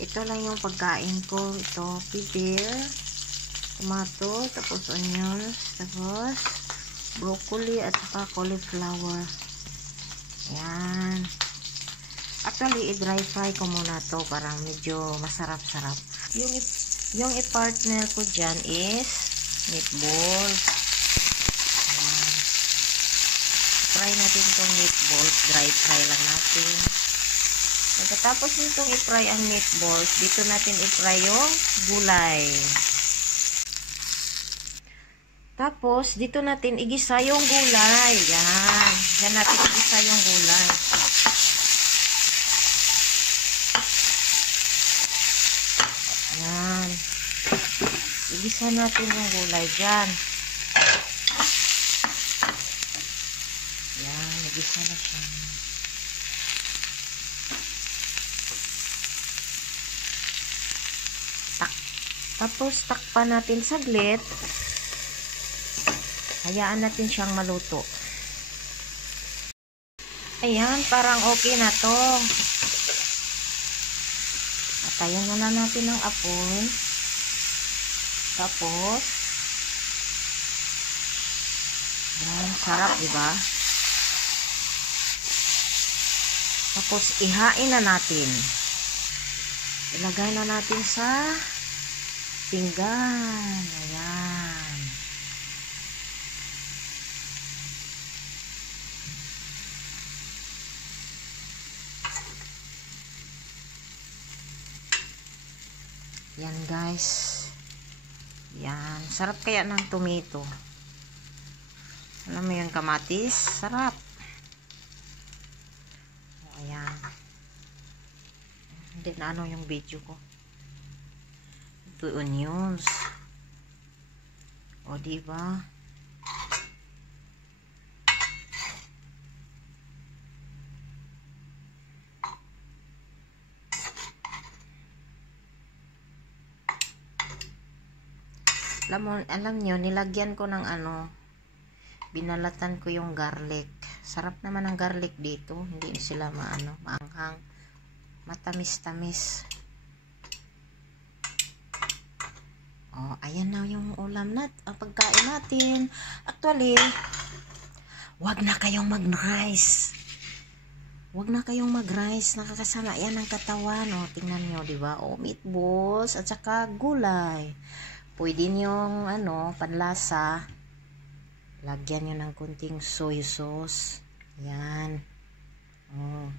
Ito lang yung pagkain ko. Ito, pipir, tomato, tapos onions, tapos broccoli, at saka cauliflower. Ayan. Actually, i-dry fry ko muna to para medyo masarap-sarap. Yung i-partner ko dyan is meatballs. Ayan. Fry natin itong meatballs. Dry fry lang natin. Pagkatapos nitong i-fry ang meatballs, dito natin i-fry yung gulay. Tapos, dito natin igisa yung gulay. Yan. Yan natin igisa yung gulay. Yan. Igisa natin yung gulay dyan. Yan. Igisa na siya. Tapos, takpan natin saglit. Hayaan natin siyang maluto. Ayan, parang okay na to. Patayin muna natin ang apoy. Tapos, yan, sarap, diba? Tapos, ihain na natin. Ilagay na natin sa pinggan. Ayan. Yan guys. Yan. Sarap kaya ng tomato. Alam mo yung kamatis? Sarap. Ayan. Hindi na ano yung video ko. Ito onions. O diba? Alam nyo, nilagyan ko ng ano, binalatan ko yung garlic. Sarap naman ang garlic dito. Hindi sila maanghang. Matamis-tamis. Oh, ayan na yung ulam ang pagkain natin. Actually, wag na kayong mag-rice. Wag na kayong mag-rice. Nakakasama yan ng katawan. Oh, tingnan nyo, diba? Oh, meatballs at saka gulay. Pwede niyong panlasa. Lagyan nyo ng kunting soy sauce. Yan. Oh.